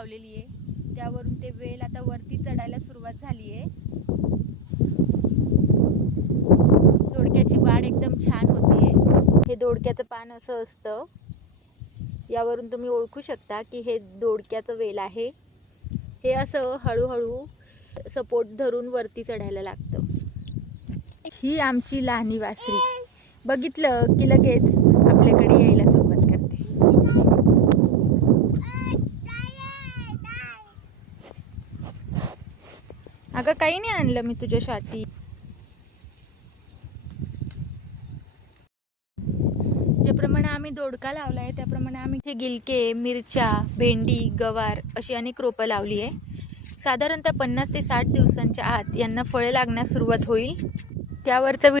लावलेली आहे, त्यावरून ते वेल आता वरती चढायला सुरुवात झाली आहे. दोडक्याची वाढ एकदम छान होतीये. हे दोडक्याचं पान असं असतं, यावरून तुम्ही ओळखू शकता की हे दोडक्याचं वेल आहे. हे असं हळूहळू सपोर्ट धरून वरती चढायला लागतं. ही आमची लहानी वासरी बघितलं की लगेच आपल्याकडे यायला सुरुवात करते. अगं काही नाही आणलं मी तुझ्यासाठी. ज्याप्रमाणे आम्ही दोडका लावला आहे त्याप्रमाणे आम्ही इथे गिलके, मिरच्या, भेंडी, गवार अशी अनेक रोपं लावली आहे. साधारणतः 50 ते 60 दिवसांच्या आत यांना फळे लागण्यास सुरुवात होईल. त्यावरचा